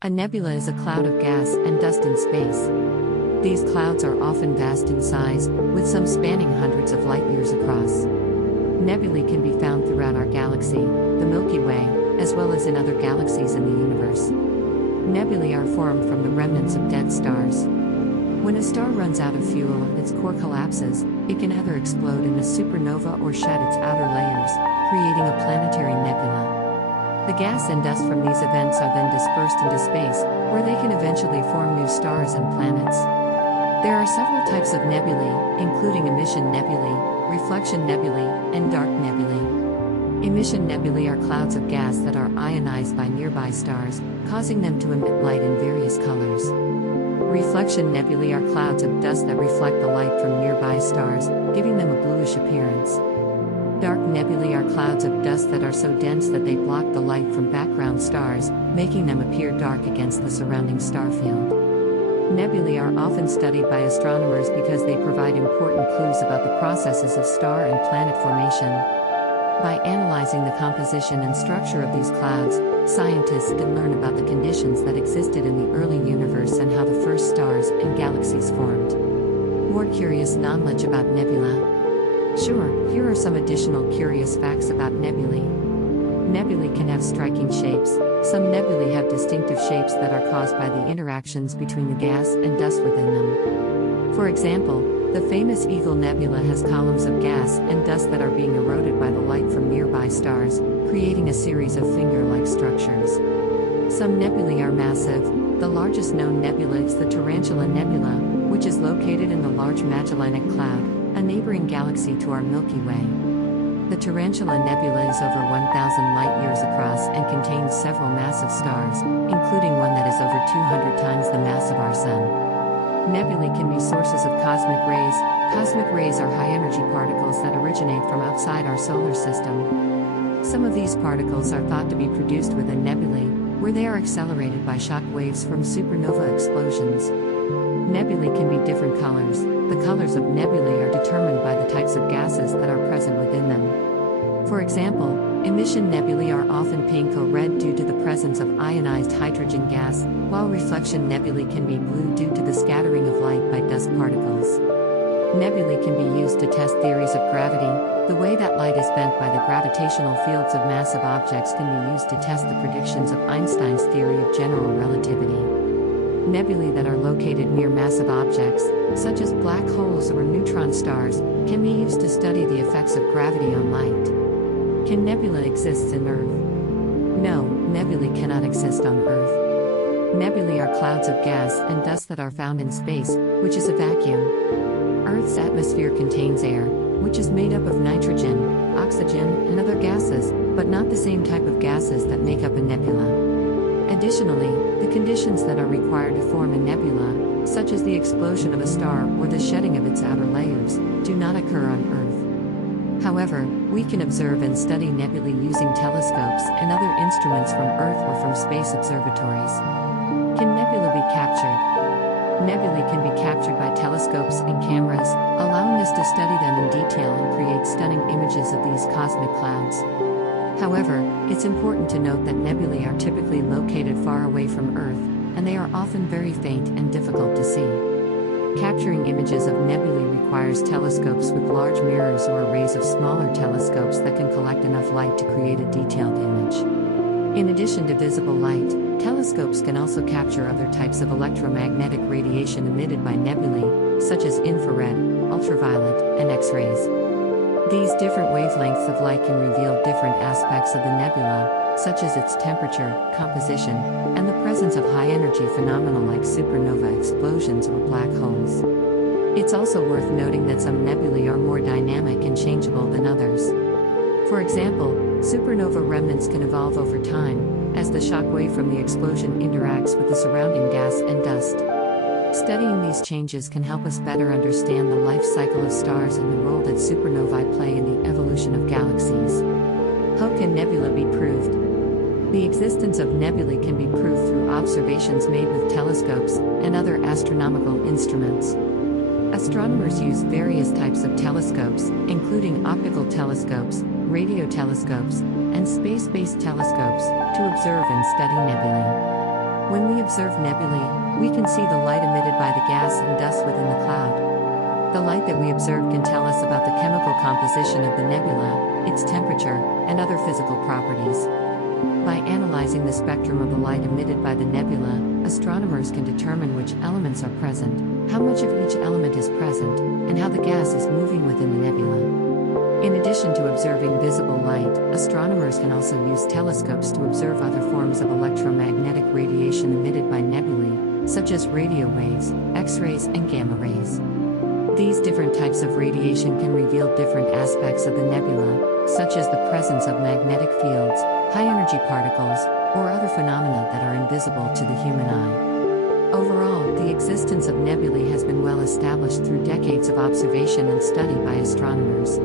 A nebula is a cloud of gas and dust in space. These clouds are often vast in size, with some spanning hundreds of light years across. Nebulae can be found throughout our galaxy, the Milky Way, as well as in other galaxies in the universe. Nebulae are formed from the remnants of dead stars. When a star runs out of fuel and its core collapses, it can either explode in a supernova or shed its outer layers, creating a planetary nebula. The gas and dust from these events are then dispersed into space, where they can eventually form new stars and planets. There are several types of nebulae, including emission nebulae, reflection nebulae, and dark nebulae. Emission nebulae are clouds of gas that are ionized by nearby stars, causing them to emit light in various colors. Reflection nebulae are clouds of dust that reflect the light from nearby stars, giving them a bluish appearance. Dark nebulae are clouds of dust that are so dense that they block the light from background stars, making them appear dark against the surrounding star field. Nebulae are often studied by astronomers because they provide important clues about the processes of star and planet formation. By analyzing the composition and structure of these clouds, scientists can learn about the conditions that existed in the early universe and how the first stars and galaxies formed. More curious knowledge about nebula? Sure, here are some additional curious facts about nebulae. Nebulae can have striking shapes. Some nebulae have distinctive shapes that are caused by the interactions between the gas and dust within them. For example, the famous Eagle Nebula has columns of gas and dust that are being eroded by the light from nearby stars, creating a series of finger-like structures. Some nebulae are massive. The largest known nebula is the Tarantula Nebula, which is located in the Large Magellanic Cloud, a neighboring galaxy to our Milky Way. The Tarantula Nebula is over 1,000 light-years across and contains several massive stars, including one that is over 200 times the mass of our Sun. Nebulae can be sources of cosmic rays. Cosmic rays are high-energy particles that originate from outside our solar system. Some of these particles are thought to be produced within nebulae, where they are accelerated by shock waves from supernova explosions. Nebulae can be different colors. The colors of nebulae are determined by the types of gases that are present within them. For example, emission nebulae are often pink or red due to the presence of ionized hydrogen gas, while reflection nebulae can be blue due to the scattering of light by dust particles. Nebulae can be used to test theories of gravity. The way that light is bent by the gravitational fields of massive objects can be used to test the predictions of Einstein's theory of general relativity. Nebulae that are located near massive objects, such as black holes or neutron stars, can be used to study the effects of gravity on light. Can nebula exist in Earth? No, nebulae cannot exist on Earth. Nebulae are clouds of gas and dust that are found in space, which is a vacuum. Earth's atmosphere contains air, which is made up of nitrogen, oxygen, and other gases, but not the same type of gases that make up a nebula. Additionally, the conditions that are required to form a nebula, such as the explosion of a star or the shedding of its outer layers, do not occur on Earth. However, we can observe and study nebulae using telescopes and other instruments from Earth or from space observatories. Can nebula be captured? Nebulae can be captured by telescopes and cameras, allowing us to study them in detail and create stunning images of these cosmic clouds. However, it's important to note that nebulae are typically located far away from Earth, and they are often very faint and difficult to see. Capturing images of nebulae requires telescopes with large mirrors or arrays of smaller telescopes that can collect enough light to create a detailed image. In addition to visible light, telescopes can also capture other types of electromagnetic radiation emitted by nebulae, such as infrared, ultraviolet, and X-rays. These different wavelengths of light can reveal different aspects of the nebula, such as its temperature, composition, and the presence of high-energy phenomena like supernova explosions or black holes. It's also worth noting that some nebulae are more dynamic and changeable than others. For example, supernova remnants can evolve over time, as the shock wave from the explosion interacts with the surrounding gas and dust. Studying these changes can help us better understand the life cycle of stars and the role that supernovae play in the evolution of galaxies. How can nebula be proved? The existence of nebulae can be proved through observations made with telescopes and other astronomical instruments. Astronomers use various types of telescopes, including optical telescopes, radio telescopes, and space-based telescopes, to observe and study nebulae. When we observe nebulae, we can see the light emitted by the gas and dust within the cloud. The light that we observe can tell us about the chemical composition of the nebula, its temperature, and other physical properties. By analyzing the spectrum of the light emitted by the nebula, astronomers can determine which elements are present, how much of each element is present, and how the gas is moving within the nebula. In addition to observing visible light, astronomers can also use telescopes to observe other forms of electromagnetic radiation emitted by nebulae, such as radio waves, X-rays, and gamma rays. These different types of radiation can reveal different aspects of the nebula, such as the presence of magnetic fields, high-energy particles, or other phenomena that are invisible to the human eye. Overall, the existence of nebulae has been well established through decades of observation and study by astronomers.